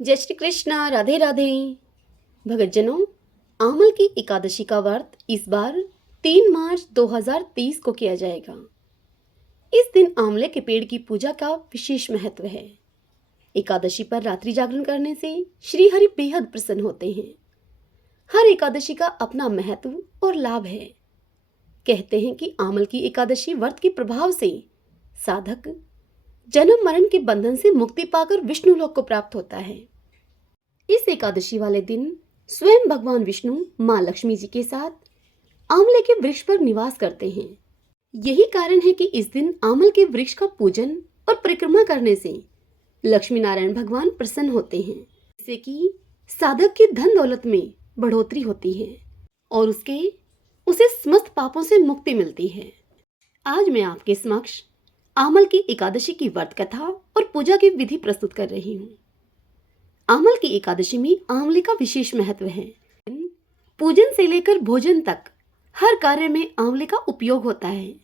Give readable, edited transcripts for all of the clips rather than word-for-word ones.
जय श्री कृष्णा, राधे राधे। भगतजनों, आमल की एकादशी का व्रत इस बार 3 मार्च 2023 को किया जाएगा। इस दिन आंवले के पेड़ की पूजा का विशेष महत्व है। एकादशी पर रात्रि जागरण करने से श्री हरि बेहद प्रसन्न होते हैं। हर एकादशी का अपना महत्व और लाभ है। कहते हैं कि आमल की एकादशी व्रत के प्रभाव से साधक जन्म मरण के बंधन से मुक्ति पाकर विष्णु लोक को प्राप्त होता है। इस एकादशी वाले दिन स्वयं भगवान विष्णु मां लक्ष्मी जी के साथ आंवले के वृक्ष पर निवास करते हैं। यही कारण है कि इस दिन आंवल के वृक्ष का पूजन और परिक्रमा करने से लक्ष्मी नारायण भगवान प्रसन्न होते हैं, जिससे कि साधक की धन दौलत में बढ़ोतरी होती है और उसे समस्त पापों से मुक्ति मिलती है। आज मैं आपके समक्ष आंवल की एकादशी की व्रत कथा और पूजा की विधि प्रस्तुत कर रही हूँ। आंवल की एकादशी में आंवले का विशेष महत्व है। पूजन से लेकर भोजन तक हर कार्य में आंवले का उपयोग होता है।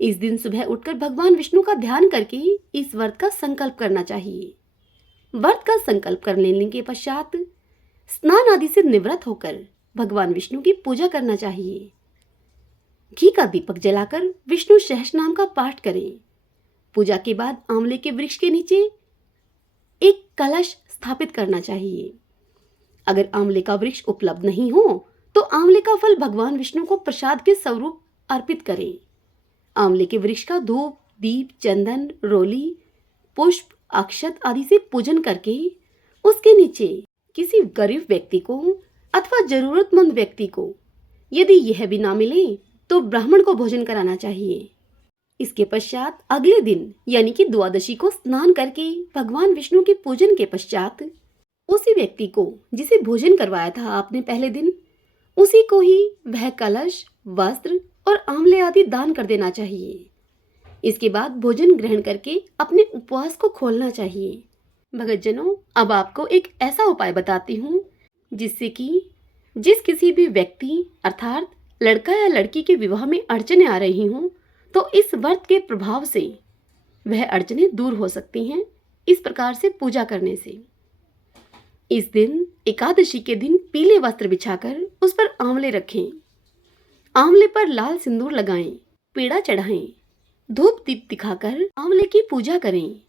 इस दिन सुबह उठकर भगवान विष्णु का ध्यान करके इस व्रत का संकल्प करना चाहिए। व्रत का संकल्प कर लेने के पश्चात स्नान आदि से निवृत्त होकर भगवान विष्णु की पूजा करना चाहिए। घी का दीपक जलाकर विष्णु सहस्रनाम का पाठ करें। पूजा के बाद आंवले के वृक्ष के नीचे एक कलश स्थापित करना चाहिए। अगर आंवले का वृक्ष उपलब्ध नहीं हो तो आंवले का फल भगवान विष्णु को प्रसाद के स्वरूप अर्पित करें। आंवले के वृक्ष का धूप, दीप, चंदन, रोली, पुष्प, अक्षत आदि से पूजन करके उसके नीचे किसी गरीब व्यक्ति को अथवा जरूरतमंद व्यक्ति को, यदि यह भी ना मिले तो ब्राह्मण को भोजन कराना चाहिए। इसके पश्चात अगले दिन यानी कि द्वादशी को स्नान करके भगवान विष्णु के पूजन के पश्चात उसी व्यक्ति को जिसे भोजन करवाया था आपने पहले दिन, उसी को ही वह कलश, वस्त्र और आंवले आदि दान कर देना चाहिए। इसके बाद भोजन ग्रहण करके अपने उपवास को खोलना चाहिए। भगतजनों, अब आपको एक ऐसा उपाय बताती हूँ जिससे कि जिस किसी भी व्यक्ति अर्थात लड़का या लड़की के विवाह में अड़चने आ रही हों तो इस व्रत के प्रभाव से वह अड़चने दूर हो सकती हैं। इस प्रकार से पूजा करने से इस दिन एकादशी के दिन पीले वस्त्र बिछाकर उस पर आंवले रखें। आंवले पर लाल सिंदूर लगाएं, पेड़ा चढ़ाएं, धूप दीप दिखाकर आंवले की पूजा करें।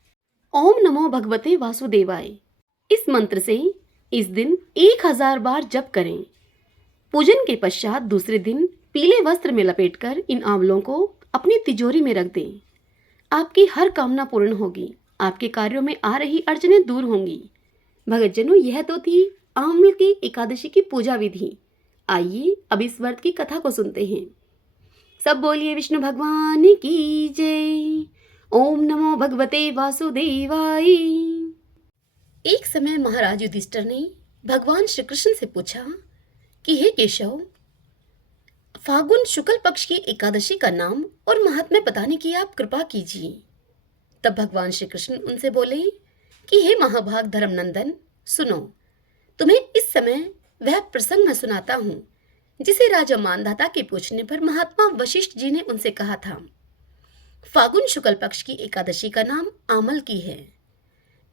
ओम नमो भगवते वासुदेवाय इस मंत्र से इस दिन 1000 बार जप करें। पूजन के पश्चात दूसरे दिन पीले वस्त्र में लपेटकर इन आंवलों को अपनी तिजोरी में रख दें। आपकी हर कामना पूर्ण होगी, आपके कार्यों में आ रही अड़चनें दूर होंगी। भगतजनों, यह तो थी आंवल की एकादशी की पूजा विधि। आइए अब इस व्रत की कथा को सुनते हैं। सब बोलिए विष्णु भगवान की जय। ओम नमो भगवते वासुदेवाय। एक समय महाराज युधिष्ठिर ने भगवान श्री कृष्ण से पूछा कि हे केशव, फागुन शुक्ल पक्ष की एकादशी का नाम और महात्म्य बताने की आप कृपा कीजिए। तब भगवान श्री कृष्ण उनसे बोले कि हे महाभाग धर्मनंदन, सुनो, तुम्हें इस समय वह प्रसंग मैं सुनाता हूँ जिसे राजा मानधाता के पूछने पर महात्मा वशिष्ठ जी ने उनसे कहा था। फागुन शुक्ल पक्ष की एकादशी का नाम आमल की है।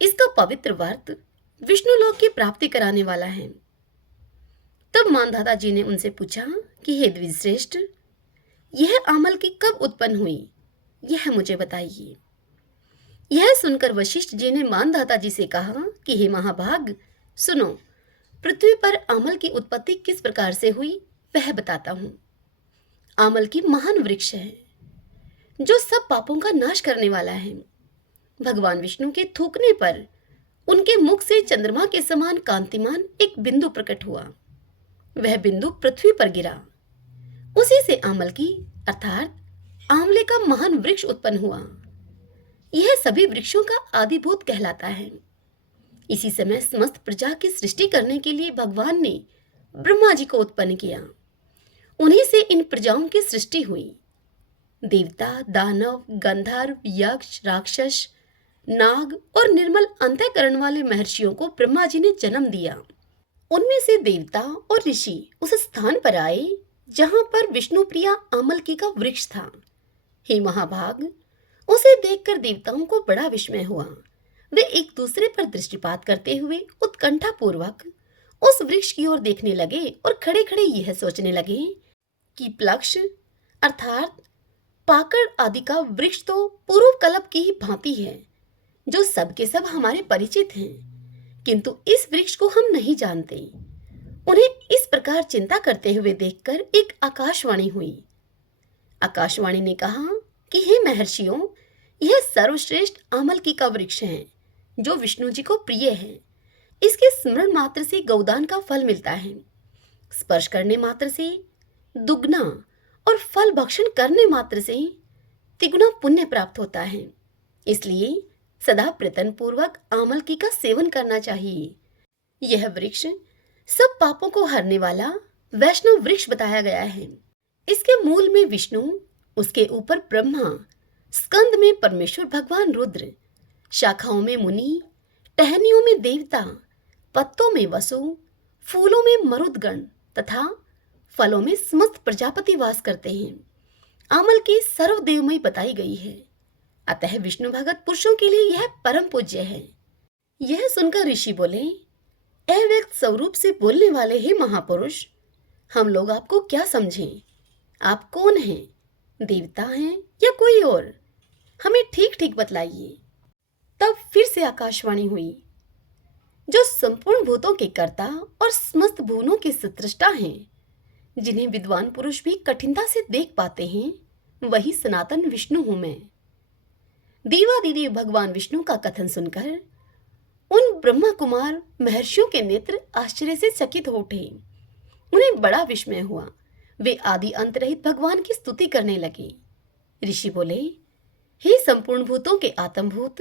इसका पवित्र व्रत विष्णु लोक की प्राप्ति कराने वाला है। तब मानधाता जी ने उनसे पूछा कि हे द्विजश्रेष्ठ, यह आमल की कब उत्पन्न हुई, यह मुझे बताइए। यह सुनकर वशिष्ठ जी ने मानधाता जी से कहा कि हे महाभाग, सुनो, पृथ्वी पर आमल की उत्पत्ति किस प्रकार से हुई वह बताता हूँ। आमल की महान वृक्ष है जो सब पापों का नाश करने वाला है। भगवान विष्णु के थूकने पर उनके मुख से चंद्रमा के समान कांतिमान एक बिंदु प्रकट हुआ। वह बिंदु पृथ्वी पर गिरा। उसी से आमल की अर्थात आंवले का महान वृक्ष उत्पन्न हुआ। यह सभी वृक्षों का आदिभूत कहलाता है। इसी समय समस्त प्रजा की सृष्टि करने के लिए भगवान ने ब्रह्मा जी को उत्पन्न किया। उन्हीं से इन प्रजाओं की सृष्टि हुई। देवता, दानव, गंधर्व, यक्ष, राक्षस, नाग और निर्मल अंतःकरण वाले महर्षियों को ब्रह्मा जी ने जन्म दिया। उनमें से देवता और ऋषि उस स्थान पर आए जहां पर विष्णु प्रिया आमलकी का वृक्ष था। हे महाभाग, उसे देखकर देवताओं को बड़ा विस्मय हुआ। वे एक दूसरे पर दृष्टिपात करते हुए उत्कंठा पूर्वक उस वृक्ष की ओर देखने लगे और खड़े खड़े यह सोचने लगे कि प्लक्ष अर्थात पाकड़ आदि का वृक्ष तो पूर्व कल्प की ही भांति है, जो सब के सब हमारे परिचित हैं, किंतु इस वृक्ष को हम नहीं जानते। उन्हें इस प्रकार चिंता करते हुए देखकर एक आकाशवाणी हुई। आकाशवाणी ने कहा कि हे महर्षियों, यह सर्वश्रेष्ठ आमलकी का वृक्ष है, जो विष्णु जी को प्रिय है। इसके स्मरण मात्र से गौदान का फल मिलता है, स्पर्श करने मात्र से दुगना और फल भक्षण करने मात्र से तिगुना पुण्य प्राप्त होता है। इसलिए सदा प्रयत्न पूर्वक आमलकी का सेवन करना चाहिए। यह वृक्ष सब पापों को हरने वाला वैष्णव वृक्ष बताया गया है। इसके मूल में विष्णु, उसके ऊपर ब्रह्मा, स्कंद में परमेश्वर भगवान रुद्र, शाखाओं में मुनि, टहनियों में देवता, पत्तों में वसु, फूलों में मरुदगण तथा फलों में समस्त प्रजापति वास करते हैं। आमल की सर्वदेवमयी बताई गई है, अतः विष्णु भगत पुरुषों के लिए यह परम पूज्य है। यह सुनकर ऋषि बोले, अव्यक्त स्वरूप से बोलने वाले हे महापुरुष, हम लोग आपको क्या समझें? आप कौन हैं? देवता हैं या कोई और? हमें ठीक ठीक बतलाइए। तब फिर से आकाशवाणी हुई, जो संपूर्ण भूतों के कर्ता और समस्त भुवनों के सृष्टा हैं, जिन्हें विद्वान पुरुष भी कठिनता से देख पाते हैं, वही सनातन विष्णु हूं मैं। देवादिदेव भगवान विष्णु का कथन सुनकर उन ब्रह्मा कुमार महर्षियों के नेत्र आश्चर्य से चकित हो उठे। उन्हें बड़ा विस्मय हुआ। वे आदि अंत रहित भगवान की स्तुति करने लगे। ऋषि बोले, हे संपूर्ण भूतों के आत्मभूत,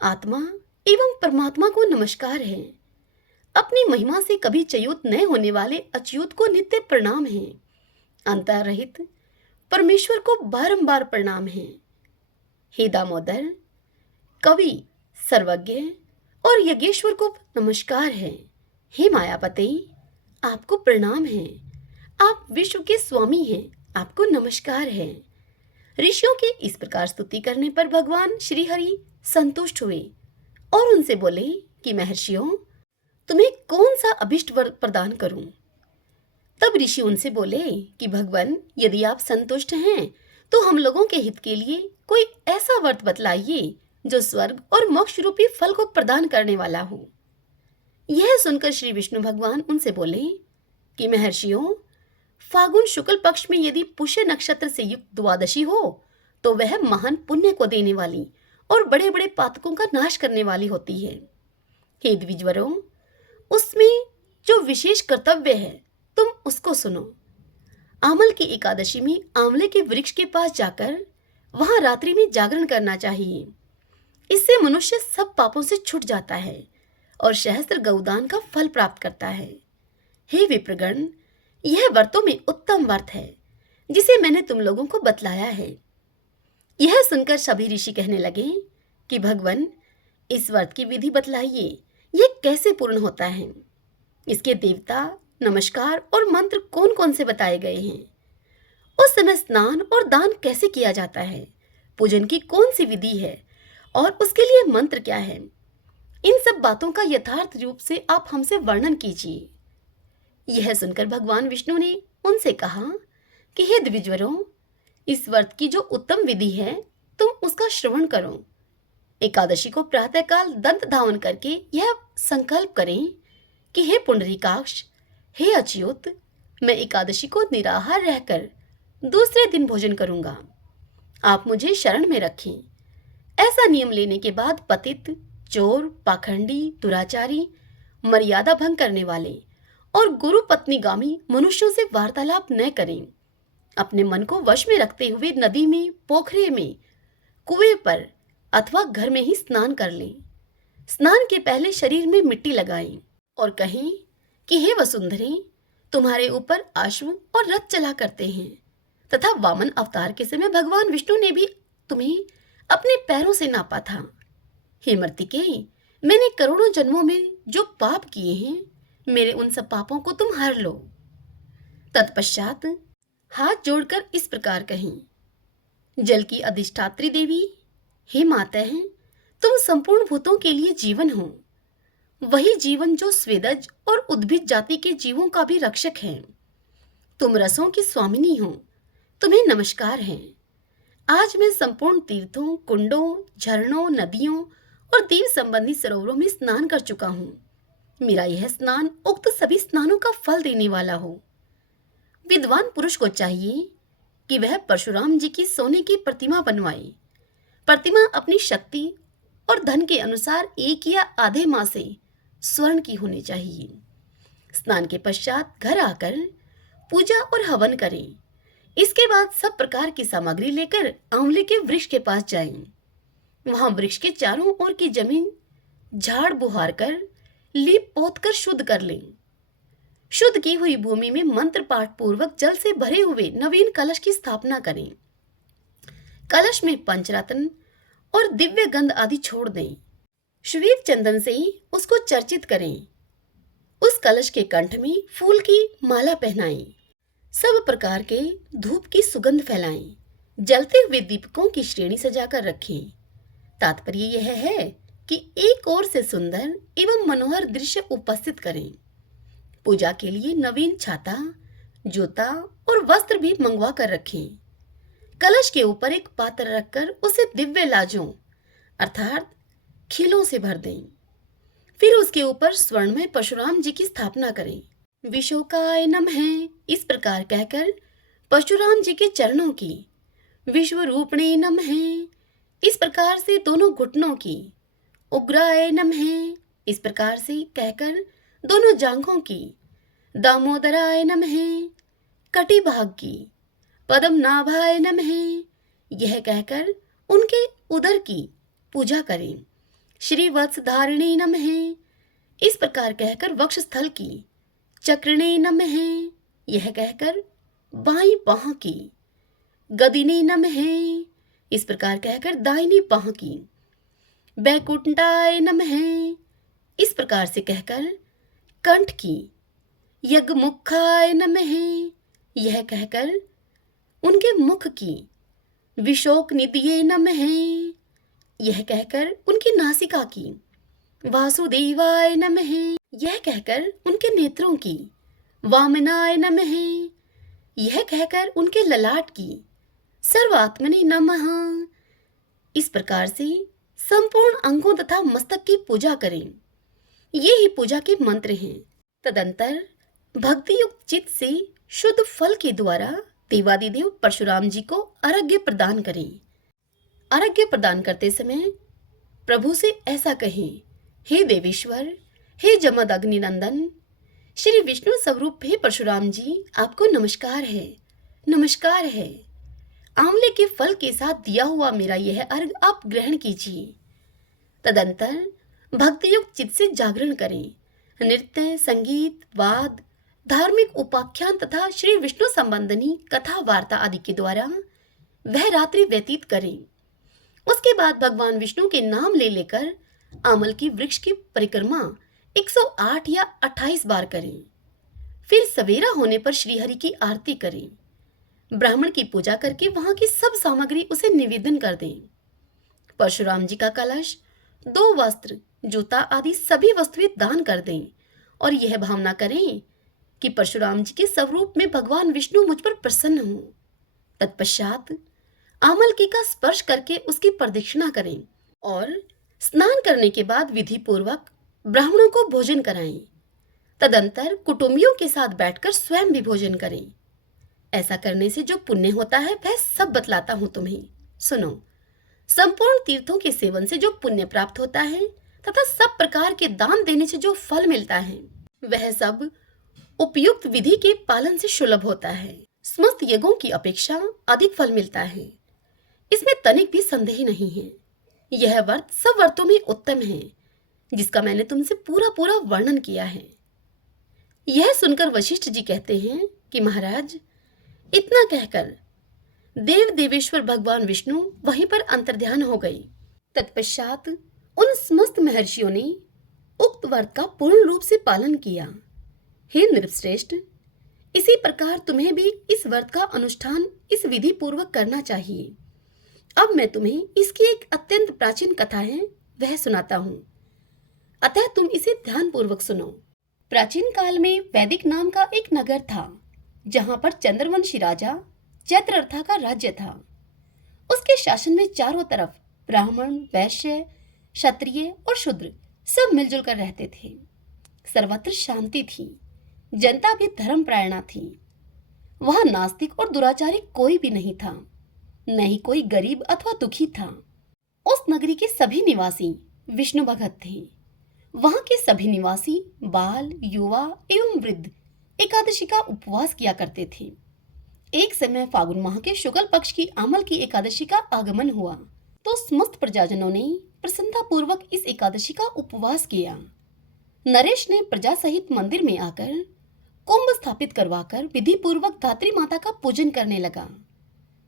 आत्मा एवं परमात्मा को नमस्कार है। अपनी महिमा से कभी च्युत न होने वाले अच्युत को नित्य प्रणाम है। अंतर रहित परमेश्वर को बारंबार प्रणाम है। हे दामोदर, कवि, सर्वज्ञ और यज्ञेश्वर को नमस्कार है। हे मायापते, आपको प्रणाम है। आप विश्व के स्वामी हैं, आपको नमस्कार है। ऋषियों के इस प्रकार स्तुति करने पर भगवान श्री हरि संतुष्ट हुए और उनसे बोले कि महर्षियों, तुम्हें कौन सा अभिष्ट वर प्रदान करूं? तब ऋषि उनसे बोले कि भगवान, यदि आप संतुष्ट हैं तो हम लोगों के हित के लिए कोई ऐसा व्रत बतलाइए जो स्वर्ग और मोक्ष रूपी फल को प्रदान करने वाला हो। यह सुनकर श्री विष्णु भगवान उनसे बोले कि महर्षियों, फागुन शुक्ल पक्ष में यदि पुष्य नक्षत्र से युक्त द्वादशी हो तो वह महान पुण्य को देने वाली और बड़े बड़े पातकों का नाश करने वाली होती है। हे द्विजवरों, उसमें जो विशेष कर्तव्य है तुम उसको सुनो। आमल की एकादशी में आंवले के वृक्ष के पास जाकर वहां रात्रि में जागरण करना चाहिए। इससे मनुष्य सब पापों से छूट जाता है और सहस्त्र गौदान का फल प्राप्त करता है। हे विप्रगण, यह व्रतों में उत्तम व्रत है जिसे मैंने तुम लोगों को बतलाया है। यह सुनकर सभी ऋषि कहने लगे कि भगवान, इस व्रत की विधि बतलाइए, यह कैसे पूर्ण होता है? इसके देवता, नमस्कार और मंत्र कौन कौन से बताए गए हैं? उस समय स्नान और दान कैसे किया जाता है? पूजन की कौन सी विधि है और उसके लिए मंत्र क्या है? इन सब बातों का यथार्थ रूप से आप हमसे वर्णन कीजिए। यह सुनकर भगवान विष्णु ने उनसे कहा कि हे द्विजवरों, इस व्रत की जो उत्तम विधि है तुम उसका श्रवण करो। एकादशी को प्रातःकाल दंत धावन करके यह संकल्प करें कि हे पुंडरीकाक्ष, हे अच्युत, मैं एकादशी को निराहार रहकर दूसरे दिन भोजन करूंगा। आप मुझे शरण में रखें। ऐसा नियम लेने के बाद पतित, चोर, पाखंडी, दुराचारी, मर्यादा भंग करने वाले और गुरु पत्नीगामी मनुष्यों से वार्तालाप न करें। अपने मन को वश में रखते हुए नदी में, पोखरे में, कुएं पर अथवा घर में ही स्नान कर लें। स्नान के पहले शरीर में मिट्टी लगाएं और कहें कि हे वसुंधरे, तुम्हारे ऊपर अश्व और रथ चला करते हैं तथा वामन अवतार के समय भगवान विष्णु ने भी तुम्हें अपने पैरों से नापा था। हे मर्तिके, मैंने करोड़ों जन्मों में जो पाप किए हैं, मेरे उन सब पापों को तुम हर लो। तत्पश्चात हाथ जोड़कर इस प्रकार कहें, जल की अधिष्ठात्री देवी, हे माता हैं, तुम संपूर्ण भूतों के लिए जीवन हो। वही जीवन जो स्वेदज और उद्भिद जाति के जीवों का भी रक्षक है। तुम रसों की स्वामिनी हो, तुम्हें नमस्कार है। आज मैं संपूर्ण तीर्थों, कुंडों, झरनों, नदियों और देव संबंधी सरोवरों में स्नान कर चुका हूँ। मेरा यह स्नान उक्त सभी स्नानों का फल देने वाला हो। विद्वान पुरुष को चाहिए कि वह परशुराम जी की सोने की प्रतिमा बनवाए। प्रतिमा अपनी शक्ति और धन के अनुसार 1 या आधे माह से स्वर्ण की होनी चाहिए। स्नान के पश्चात घर आकर पूजा और हवन करें। इसके बाद सब प्रकार की सामग्री लेकर आंवले के वृक्ष के पास जाएं। वहां वृक्ष के चारों ओर की जमीन झाड़ बुहार कर लीप पोत कर शुद्ध कर लें। शुद्ध की हुई भूमि में मंत्र पाठ पूर्वक जल से भरे हुए नवीन कलश की स्थापना करें। कलश में पंचरत्न और दिव्य गंध आदि छोड़ दें। श्वेत चंदन से ही उसको चर्चित करें। उस कलश के कंठ में फूल की माला पहनाएं। सब प्रकार के धूप की सुगंध फैलाएं। जलते हुए दीपकों की श्रेणी सजाकर रखें। तात्पर्य यह है कि एक ओर से सुंदर एवं मनोहर दृश्य उपस्थित करें। पूजा के लिए नवीन छाता, जूता और वस्त्र भी मंगवा कर रखें। कलश के ऊपर एक पात्र रखकर उसे दिव्य लाजों अर्थात खिलों से भर दें। फिर उसके ऊपर स्वर्ण में परशुराम जी की स्थापना करें। विशोकाय नमः इस प्रकार कहकर परशुराम जी के चरणों की, विश्व रूपणे नमः इस प्रकार से दोनों घुटनों की, उग्राय नमः इस प्रकार से कहकर दोनों जांघों की, दामोदराय नमः कटी भाग की, पद्मनाभाय नमः यह कहकर उनके उदर की पूजा करें। श्री वत्सधारिणे नमः इस प्रकार कहकर वक्षस्थल की, चक्रणे नमः यह कहकर बाईं बाह की, गदिने नमः इस प्रकार कहकर दाहिनी बाह की, बैकुंठाय नमः इस प्रकार से कहकर कंठ की, यज्ञमुखाय नमः यह कहकर उनके मुख की, विशोक निधिये नमः यह कहकर उनकी नासिका की, वासुदेवाय नमः यह कहकर उनके नेत्रों की, वामनाय नमः यह कहकर उनके ललाट की, सर्वात्मने नमः इस प्रकार से संपूर्ण अंगों तथा मस्तक की पूजा करें। ये ही पूजा के मंत्र हैं। तदंतर भक्ति युक्त चित्त से शुद्ध फल के द्वारा देवादिदेव परशुराम जी को अर्घ्य प्रदान करें। अर्घ्य प्रदान करते समय प्रभु से ऐसा कहें, हे देवेश्वर, हे जमद अग्निनंदन, श्री विष्णु स्वरूप हे परशुराम जी, आपको नमस्कार है, नमस्कार है। आंवले के फल के साथ दिया हुआ मेरा यह अर्घ आप ग्रहण कीजिए। तदंतर भक्ति युक्त चित्त से जागरण करें। नृत्य, संगीत, वाद, धार्मिक उपाख्यान तथा श्री विष्णु संबंधनी कथा वार्ता आदि के द्वारा वह रात्रि व्यतीत करें। उसके बाद भगवान विष्णु के नाम ले लेकर आमल की वृक्ष की परिक्रमा 108 या 28 बार करें। फिर सवेरा होने पर श्रीहरि की आरती करें। ब्राह्मण की पूजा करके वहां की सब सामग्री उसे निवेदन कर दें। परशुराम जी का कलश, 2 वस्त्र, जूता आदि सभी वस्तुएं दान कर दें और यह भावना करें कि परशुराम जी के स्वरूप में भगवान विष्णु मुझ पर प्रसन्न हो। तत्पश्चात आमलकी का स्पर्श करके उसकी प्रदक्षिणा करें और स्नान करने के बाद विधि पूर्वक ब्राह्मणों को भोजन कराएं। तदंतर कुटुंबियों के साथ बैठकर स्वयं भी भोजन करें। ऐसा करने से जो पुण्य होता है वह सब बतलाता हूं तुम्हें, सुनो। संपूर्ण तीर्थों के सेवन से जो पुण्य प्राप्त होता है तथा सब प्रकार के दान देने से जो फल मिलता है वह सब उपयुक्त विधि के पालन से सुलभ होता है। समस्त यज्ञों की अपेक्षा अधिक फल मिलता है, इसमें तनिक भी संदेह नहीं है। यह व्रत सब व्रतों में उत्तम है, जिसका मैंने तुमसे पूरा पूरा वर्णन किया है। यह सुनकर वशिष्ठ जी कहते हैं कि महाराज, इतना कहकर देव देवेश्वर भगवान विष्णु वहीं पर अंतर्ध्यान हो गए। तत्पश्चात उन समस्त महर्षियों ने उक्त व्रत का पूर्ण रूप से पालन किया। हे नृपश्रेष्ठ, इसी प्रकार तुम्हें भी इस व्रत का अनुष्ठान इस विधि पूर्वक करना चाहिए। अब मैं तुम्हें इसकी एक अत्यंत प्राचीन कथा है वह सुनाता हूँ। अतः तुम इसे ध्यानपूर्वक सुनो। प्राचीन काल में वैदिक नाम का एक नगर था, जहां पर चंद्रवंशी राजा चैत्ररथा का राज्य था। उसके शासन में चारों तरफ ब्राह्मण, वैश्य, क्षत्रिय और शूद्र सब मिलजुल कर रहते थे। सर्वत्र शांति थी, जनता भी धर्मपरायणा थी। वहां नास्तिक और दुराचारी कोई भी नहीं था, न ही कोई गरीब अथवा दुखी था। उस नगरी के सभी निवासी विष्णु भगत थे। वहां के सभी निवासी बाल, युवा एवं वृद्ध एकादशी का उपवास किया करते थे। एक समय फागुन माह के शुक्ल पक्ष की आमल की एकादशी का आगमन हुआ, तो समस्त प्रजाजनों ने प्रसन्नता पूर्वक इस एकादशी का उपवास किया। नरेश ने प्रजा सहित मंदिर में आकर कुंभ स्थापित करवाकर विधि पूर्वक धात्री माता का पूजन करने लगा।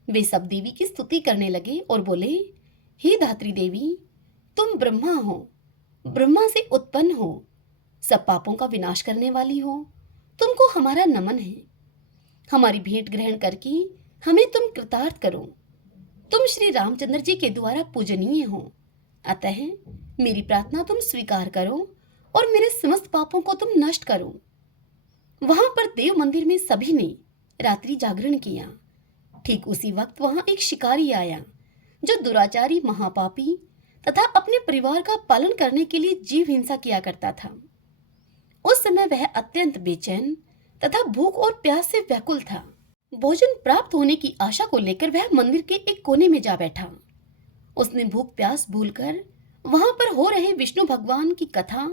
वे सब देवी की स्तुति करने लगे और बोले, हे धात्री देवी, तुम ब्रह्मा हो, ब्रह्मा से उत्पन्न हो, सब पापों का विनाश करने वाली हो। तुमको हमारा नमन है। हमारी भेंट ग्रहण करके हमें तुम कृतार्थ करो। तुम श्री रामचंद्र जी के द्वारा पूजनीय हो, अतः मेरी प्रार्थना तुम स्वीकार करो और मेरे समस्त पापों को तुम नष्ट करो। वहां पर देव मंदिर में सभी ने रात्रि जागरण किया। ठीक उसी वक्त वहां एक शिकारी आया, जो दुराचारी, महापापी तथा अपने परिवार का पालन करने के लिए जीव हिंसा किया करता था। उस समय वह अत्यंत बेचैन तथा भूख और प्यास से व्याकुल था। भोजन प्राप्त होने की आशा को लेकर वह मंदिर के एक कोने में जा बैठा। उसने भूख प्यास भूलकर वहां पर हो रहे विष्णु भगवान की कथा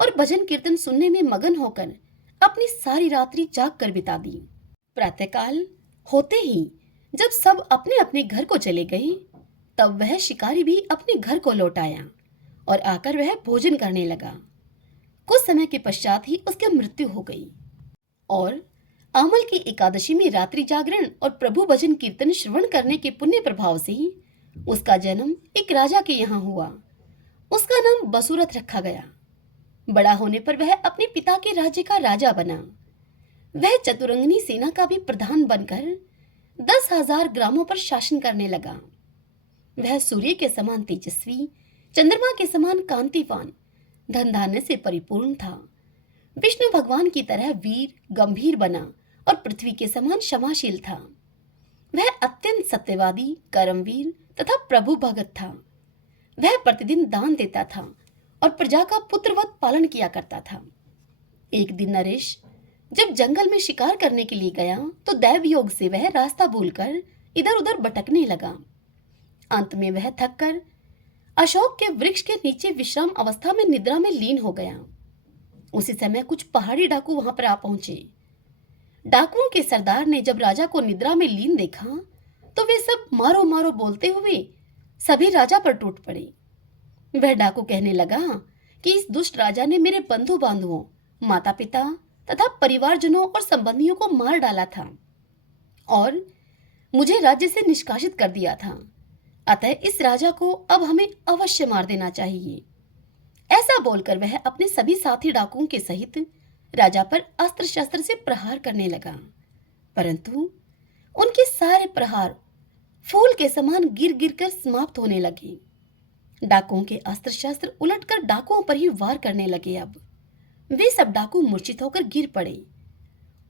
और भजन कीर्तन सुनने में मगन होकर अपनी सारी रात्रि जाग कर बिता दी। प्रातःकाल होते ही जब सब अपने अपने घर को चले गए, तब वह शिकारी भी अपने घर को लौट आया और आकर वह भोजन करने लगा। कुछ समय के पश्चात ही उसकी मृत्यु हो गई। और आमल की एकादशी में रात्रि जागरण और प्रभु भजन कीर्तन श्रवण करने के पुण्य प्रभाव से उसका जन्म एक राजा के यहाँ हुआ। उसका नाम बसुरथ रखा गया। बड़ा होने पर वह अपने पिता के राज्य का राजा बना। वह चतुरंगिनी सेना का भी प्रधान बनकर 10,000 ग्रामों पर शासन करने लगा। वह सूर्य के समान तेजस्वी, चंद्रमा के समान कांतिवान, धन धान्य से परिपूर्ण था। विष्णु भगवान की तरह वीर, गंभीर बना और पृथ्वी के समान क्षमाशील था। वह अत्यंत सत्यवादी, कर्मवीर तथा प्रभु भगत था। वह प्रतिदिन दान देता था और प्रजा का पुत्रवत पालन किया करता था। एक दिन नरेश जब जंगल में शिकार करने के लिए गया, तो दैव योग से वह रास्ता भूलकर इधर उधर भटकने लगा। अंत में वह थककर अशोक के वृक्ष के नीचे विश्राम अवस्था में निद्रा में लीन हो गया। उसी समय कुछ पहाड़ी डाकू वहां पर आ पहुंचे। डाकुओं के सरदार ने जब राजा को निद्रा में लीन देखा, तो वे सब मारो मारो बोलते हुए सभी राजा पर टूट पड़े। वह डाकू कहने लगा कि इस दुष्ट राजा ने मेरे बंधु बांधुओं, माता पिता तथा परिवारजनों और संबंधियों को मार डाला था और मुझे राज्य से निष्कासित कर दिया था। अतः इस राजा को अब हमें अवश्य मार देना चाहिए। ऐसा बोलकर वह अपने सभी साथी डाकुओं के सहित राजा पर अस्त्र शस्त्र से प्रहार करने लगा, परंतु उनके सारे प्रहार फूल के समान गिर गिर कर समाप्त होने लगे। डाकुओं के अस्त्र शस्त्र उलटकर डाकुओं पर ही वार करने लगे। अब वे सब डाकू मूर्छित होकर गिर पड़े।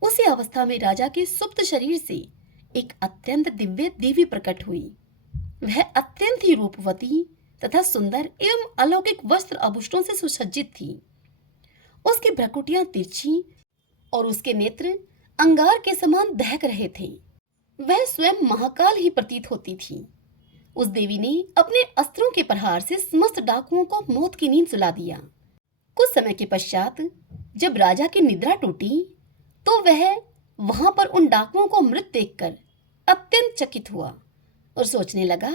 उसी अवस्था में राजा के सुप्त शरीर से एक अत्यंत दिव्य देवी प्रकट हुई। वह अत्यंत ही रूपवती तथा सुंदर एवं अलौकिक वस्त्र आभूषणों से सुसज्जित थी। उसकी भ्रकुटियां तिरछी और उसके नेत्र अंगार के समान दहक रहे थे। वह स्वयं महाकाल ही प्रतीत होती थी। उस देवी ने अपने अस्त्रों के प्रहार से समस्त डाकुओं को मौत की नींद सुला दिया। कुछ समय के पश्चात जब राजा की निद्रा टूटी, तो वह वहां पर उन डाकुओं को मृत देखकर अत्यंत चकित हुआ और सोचने लगा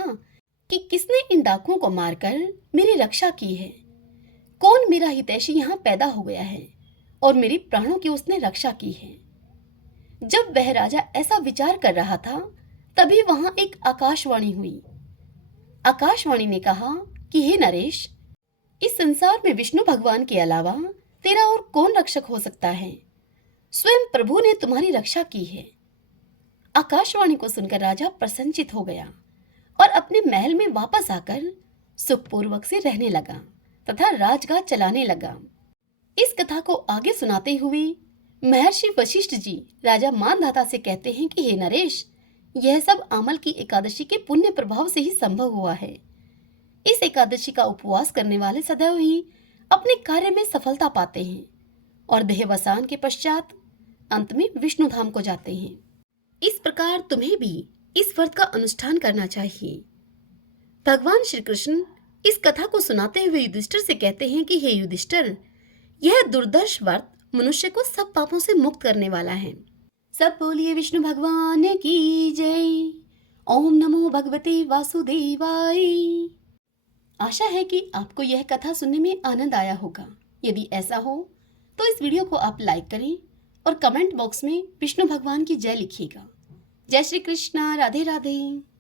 कि किसने इन डाकुओं को मारकर मेरी रक्षा की है। कौन मेरा हितैषी यहाँ पैदा हो गया है और मेरे प्राणों की उसने रक्षा की है। जब वह राजा ऐसा विचार कर रहा था, तभी वहां एक आकाशवाणी हुई। आकाशवाणी ने कहा कि हे नरेश, इस संसार में विष्णु भगवान के अलावा तेरा और कौन रक्षक हो सकता है। स्वयं प्रभु ने तुम्हारी रक्षा की है। आकाशवाणी को सुनकर राजा प्रसन्नचित हो गया और अपने महल में वापस आकर सुखपूर्वक से रहने लगा। तथा राजगाद चलाने लगा। इस कथा को आगे सुनाते हुए महर्षि वशिष्ठ जी राजा मानधाता से कहते हैं कि हे नरेश, यह सब आमल की एकादशी के पुण्य प्रभाव से ही संभव हुआ है। इस एकादशी का उपवास करने वाले सदैव ही अपने कार्य में सफलता पाते हैं और देहवसान के पश्चात अंत में विष्णु धाम को जाते हैं। इस प्रकार तुम्हें भी इस व्रत का अनुष्ठान करना चाहिए। भगवान श्री कृष्ण इस कथा को सुनाते हुए युधिष्ठिर से कहते हैं कि हे युधिष्ठिर, यह दुर्दर्श व्रत मनुष्य को सब पापों से मुक्त करने वाला है। सब बोलिए विष्णु भगवान की जय। ओम नमो भगवते वासुदेवाय। आशा है कि आपको यह कथा सुनने में आनंद आया होगा। यदि ऐसा हो तो इस वीडियो को आप लाइक करें और कमेंट बॉक्स में विष्णु भगवान की जय लिखिएगा। जय श्री कृष्णा। राधे राधे।